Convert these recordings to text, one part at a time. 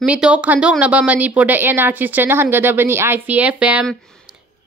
Mitop khandoknaba Manipurda NRC chanahangadabani IPFM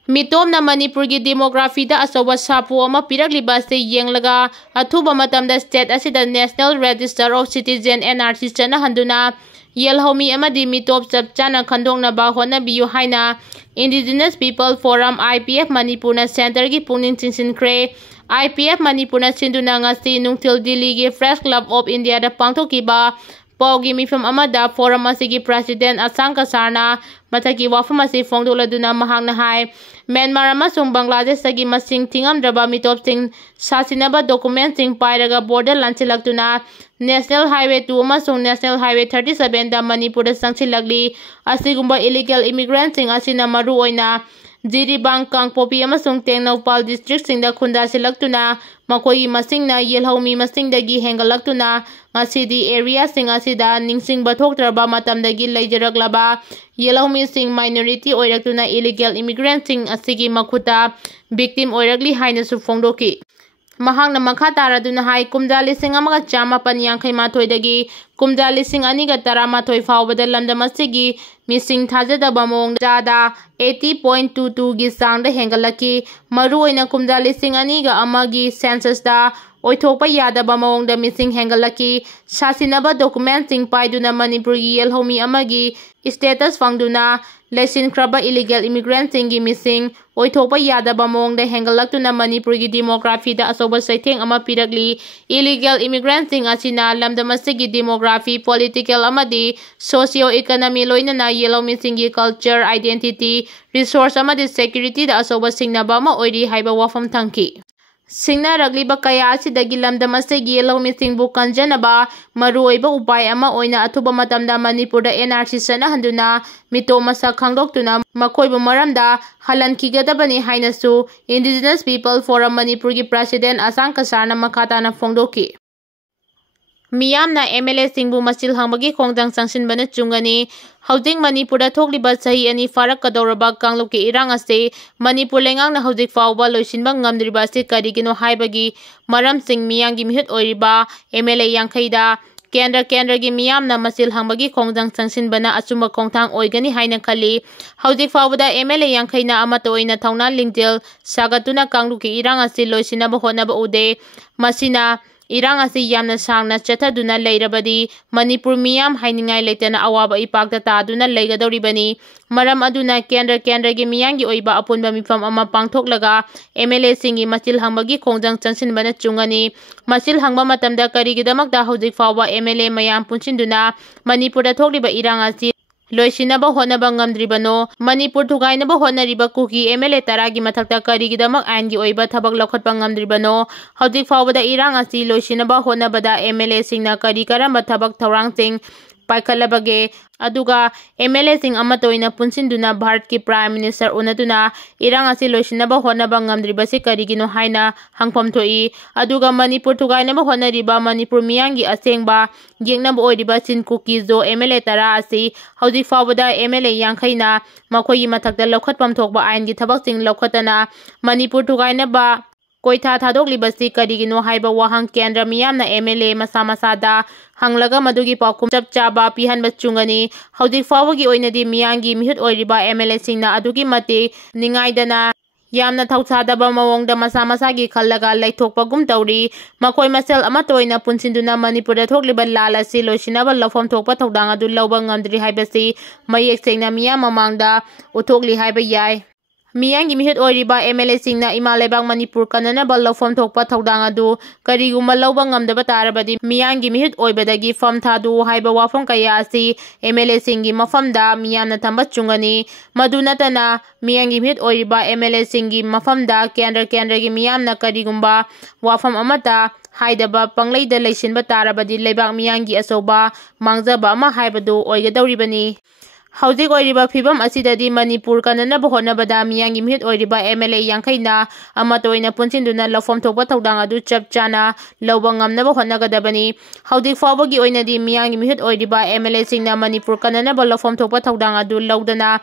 Mitomna Manipurgi demography da asoba sapu ama piraglibase yenglaga athuba matamda state asida National Register of Citizen NRC chanahanduna yelhomi amadi mitop chapchana khandoknaba honabiyu haina Indigenous People Forum IPF Manipurna Center gi puning chinsinkre IPF Manipurna sinduna ngasi nungtil Delhi gi Fresh Club of India da pangthokiba Paugi mifam amada forum asigi president Asangka Sarna mataki wafam asi fongdoladuna mahangna hai Myanmar amasung Bangladesh agi masing tingamdraba mitop sing sasinaba document sing pairaga border lanchilaktuna National Highway 2 amasung National Highway 37 da Manipur da sangchilagli asigumba illegal immigrants sing asina maru oina Jiribang Kangpopi amasung Tengnopal district sing da khunda silaktuna makoi masingna yelhomi masingdagi hengalaktuna ngasidi area sing asida ningsing bathoktraba matamdagi leijaraglaba yelhomi sing minority oiraktuna illegal immigrant sing asigi makhuta victim oiragli haina su fongdoki mahangna makha taraduna hai kumja lising amaga chama panyankhai mathoidagi kumja lising aniga taramathoi faubada lamdam asigi missing thajadaba mong jada 80.22 gi sangda hengalaki maru oina kumja lising aniga amagi census da oithokpa yadaba mawongda missing hengalaki sasinaba documenting paiduna Manipurgi yelhomi amagi status fangduna lesin kraba illegal immigrants singi missing oithokpa yadaba mawongda hengalaktuna Manipurgi demography da asoba saitheng ama piragli illegal immigrants sing asina lamdamasigi demography political amadi socio economy loinana yelhomi singi culture identity resource amadi security da asoba singnaba ma oiri haiba wafam thangki Singna ragliba kaya asidagi lamdamasigi yelhomi singbu kanjanaba maruoiba upay ama oina athuba matamda Manipurda NRC sanahanduna mito masa khangdoktuna makoiba maramda halankigadabani hainasu Indigenous People Forum Manipurgi President Asangka Sarna makhatana fongdoki Miyamna MLA singbu masil hangbagi khongdang sangsinbana chungani Housing Manipurda thokliba sahi ani farak kadoraba kanglupki irang ase Manipur lengangna hojik fauba loisinba Ngamdribasi Karigino haibagi maram sing miyangi mihut oiriba MLA yangkhaida kendra gi miyamna masil hangbagi khongdang sangsinbana achumba khongthang oigani haina khali hojik faubada MLA yangkhaina amato oina thongna lingjel sagatuna kanglupki irang ase loisinaba honaba ude masina Irang asi yamna sangna chathaduna leirabadi Manipur miyam hainingai leitana awaba ipakta taduna leigadoribani maram aduna kendra gi miyangi oiba apunba mifam ama pangthoklaga MLA singi masil hangbagi khongjang chansinbana chungani masil hangba matamda karigidamakta hojik fawba MLA mayam punsinduna Manipurda thokliba irang asi loisinaba honaba ngamdribano Manipur thugainaba honariba kuki MLA taragi mathakta karigidamak aingi oiba thabak Lwkhatpa Ngamdribano hojik fawbada irang asi loisinaba honabada MLA singna kari karamba thabak thaurang sing paikhalabage aduga MLA sing amatoina punsinduna Bharat ki Prime Minister unaduna irang asi loisinaba honaba Ngamdribasi Karigino haina hangpham thoi aduga Manipur thugainaba honariba Manipur miyangi asengba yengnaba oiriba Chin Kuki zo MLA tara asi hojik fawbada MLA yangkhaina makhoi mathakta Lwkhatpam thokba aingi thabak sing lawkhatana Manipur thugainaba koitha thadokliबasi Karigino haiba wahang kendra miyamna MLA masa masada hanglaga madugi pakum chapchaba pihanba chungani hojik fawagi oinadi miyangi mihut oiriba MLA singna adugi mate ningaidana yamna thauchadaba mawongda masa masagi khallaga laithokpagum tawri makoi masel amatoina punsinduna Manipurda thokliba lalasi loisinaba lawfam thokpa thodang adu lawba ngamdri haibasi mayek sengna miyam mamangda uthokli haiba yai Miyangi mihut oiriba MLA singna imalebang Manipur kanana ballawfam thokpa thodang adu kariguma lawba ngamdaba tarabadi miyangi mihut oibadagi fam thadu haiba wafam kaya asi MLA singi mafamda miyamna thamba chungani madunatana miyangi mihut oiriba MLA singi mafamda kendra gi miyamna karigumba wafam amata haidaba pangleida leisinba tarabadi leibak miyangi asoba mangjaba ama haibadu oigadoribani Hojik oiriba phibam asidadi Manipur kanana honabada miyangi mihut oiriba MLA yangkhaina amatoina punsinduna lawfam thokpa thodang adu chapchana lawba ngamnaba honagadabani hojik fawbagi oinadi miyangi mihut oiriba MLA singna Manipur kanana lawfam thokpa thodang adu lawdana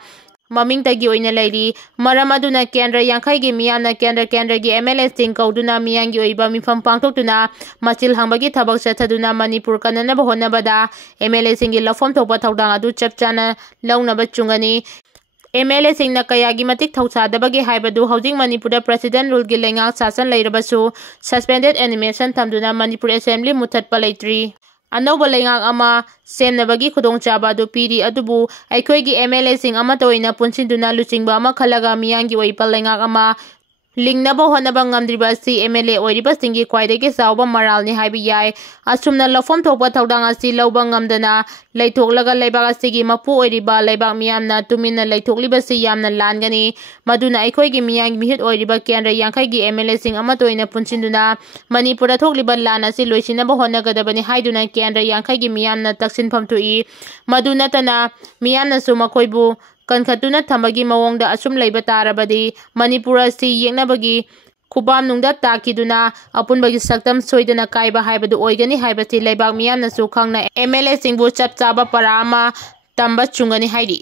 ꯃꯃꯤꯡꯇꯒꯤ ꯑꯣꯏꯅ ꯂꯩꯔꯤ ꯃꯔꯝ ꯑꯗꯨꯅ ꯀꯦꯟꯗ꯭ꯔ ꯌꯥꯡꯈꯩꯒꯤ ꯃꯤꯌꯥꯝꯅ ꯀꯦꯟꯗ꯭ꯔꯒꯤ MLAꯁꯤꯡ ꯀꯧꯗꯨꯅ ꯃꯤꯌꯥꯝꯒꯤ ꯑꯣꯏꯕ ꯃꯤꯐꯝ ꯄꯥꯡꯊꯣꯛꯇꯨꯅ ꯃꯆꯤꯜ ꯍꯥꯡꯕꯒꯤ ꯊꯕꯛ ꯆꯠꯊꯗꯨꯅ ꯃꯅꯤꯄꯨꯔ ꯀꯟꯅꯅꯕ ꯍꯣꯠꯅꯕꯗ MLAꯁꯤꯡꯒꯤ ꯂꯧꯐꯝ ꯊꯣꯛꯄ ꯊꯧꯗꯥꯡ ꯑꯗꯨ ꯆꯞ ꯆꯥꯅ ꯂꯧꯅꯕ ꯆꯨꯡꯒꯅꯤ MLAꯁꯤꯡꯅ ꯀꯌꯥꯒꯤ ꯃꯇꯤꯛ ꯊꯧꯁꯥꯗꯕꯒꯦ ꯍꯥꯏꯕꯗꯨ ꯍꯧꯖꯤꯛ ꯃꯅꯤꯄꯨꯔꯗ ꯄ꯭ꯔꯦꯁꯤꯗꯦꯟꯠ ꯔꯨꯜꯒꯤ ꯂꯩꯉꯥꯛ ꯁꯥꯁꯟ ꯂꯩꯔꯕꯁꯨ ꯁꯁꯄꯦꯟꯗꯦꯗ ꯑꯦꯅꯤꯃꯦꯁꯟ ꯊꯝꯗꯨꯅ ꯃꯅꯤꯄꯨꯔ ꯑꯦꯁꯦꯝꯕ꯭ꯂꯤ ꯃꯨꯠꯊꯠꯄ ꯂꯩꯇ꯭ꯔꯤ ꯑꯅꯧꯕ ꯂꯩꯉꯥꯛ ꯑꯃ ꯁꯦꯝꯅꯕꯒꯤ ꯈꯨꯗꯣꯡꯆꯥꯕ ꯑꯗꯨ ꯄꯤꯔꯤ ꯑꯗꯨꯕꯨ ꯑꯩꯈꯣꯏꯒꯤ MLAꯁꯤꯡ ꯑꯃꯠꯇ ꯑꯣꯏꯅ ꯄꯨꯟꯁꯤꯟꯗꯨꯅ ꯂꯨꯆꯤꯡꯕ ꯑꯃ ꯈꯜꯂꯒ ꯃꯤꯌꯥꯝꯒꯤ ꯑꯣꯏꯕ ꯂꯩꯉꯥꯛ ꯑꯃ ꯂꯤꯡꯅꯕ ꯍꯣꯠꯅꯕ ꯉꯝꯗ꯭ꯔꯤꯕꯁꯤ MLA ꯑꯣꯏꯔꯤꯕꯁꯤꯡꯒꯤ ꯈ꯭ꯋꯥꯏꯗꯒꯤ ꯆꯥꯎꯕ ꯃꯔꯥꯜꯅꯤ ꯍꯥꯏꯕ ꯌꯥꯏ ꯑꯁꯨꯝꯅ ꯂꯧꯐꯝ ꯊꯣꯛꯄ ꯊꯧꯗꯥꯡ ꯑꯁꯤ ꯂꯧꯕ ꯉꯝꯗꯅ ꯂꯩꯊꯣꯛꯂꯒ ꯂꯩꯕꯥꯛ ꯑꯁꯤꯒꯤ ꯃꯄꯨ ꯑꯣꯏꯔꯤꯕ ꯂꯩꯕꯥꯛ ꯃꯤꯌꯥꯝꯅ ꯇꯨꯃꯤꯟꯅ ꯂꯩꯊꯣꯛꯂꯤꯕꯁꯤ ꯌꯥꯝꯅ ꯂꯥꯟꯒꯅꯤ ꯃꯗꯨꯅ ꯑꯩꯈꯣꯏꯒꯤ ꯃꯤꯌꯥꯝꯒꯤ ꯃꯤꯍꯨꯠ ꯑꯣꯏꯔꯤꯕ ꯀꯦꯟꯗ꯭ꯔ ꯌꯥꯡꯈꯩꯒꯤ MLAꯁꯤꯡ ꯑꯃꯠꯇ ꯑꯣꯏꯅ ꯄꯨꯟꯁꯤꯟꯗꯨꯅ ꯃꯅꯤꯄꯨꯔꯗ ꯊꯣꯛꯂꯤꯕ ꯂꯥꯟ ꯑꯁꯤ ꯂꯣꯏꯁꯤꯟꯅꯕ ꯍꯣꯠꯅꯒꯗꯕꯅꯤ ꯍꯥꯏꯗꯨꯅ ꯀꯦꯟꯗ꯭ꯔ ꯌꯥꯡꯈꯩꯒꯤ ꯃꯤꯌꯥꯝꯅ ꯇꯛꯁꯤꯟꯐꯝ ꯊꯣꯛꯏ ꯃꯗꯨ ꯅꯠꯇꯅ ꯃꯤꯌꯥꯝꯅꯁꯨ ꯃꯈꯣꯏꯕꯨ ꯀꯟꯈꯠꯇꯨꯅ ꯊꯝꯕꯒꯤ ꯃꯑꯣꯡꯗ ꯑꯁꯨꯝ ꯂꯩꯕ ꯇꯥꯔꯕꯗꯤ ꯃꯅꯤꯄꯨꯔ ꯑꯁꯤ ꯌꯦꯛꯅꯕꯒꯤ ꯈꯨꯕꯥꯝꯅꯨꯡꯗ ꯇꯥꯈꯤꯗꯨꯅ ꯑꯄꯨꯟꯕꯒꯤ ꯁꯛꯇꯝ ꯁꯣꯏꯗꯅ ꯀꯥꯏꯕ ꯍꯥꯏꯕꯗꯨ ꯑꯣꯏꯒꯅꯤ ꯍꯥꯏꯕꯁꯤ ꯂꯩꯕꯥꯛ ꯃꯤꯌꯥꯝꯅꯁꯨ ꯈꯪꯅ MLAꯁꯤꯡꯕꯨ ꯆꯞ ꯆꯥꯕ ꯄꯔꯥ ꯑꯃ ꯇꯝꯕ ꯆꯨꯡꯒꯅꯤ ꯍꯥꯏꯔꯤ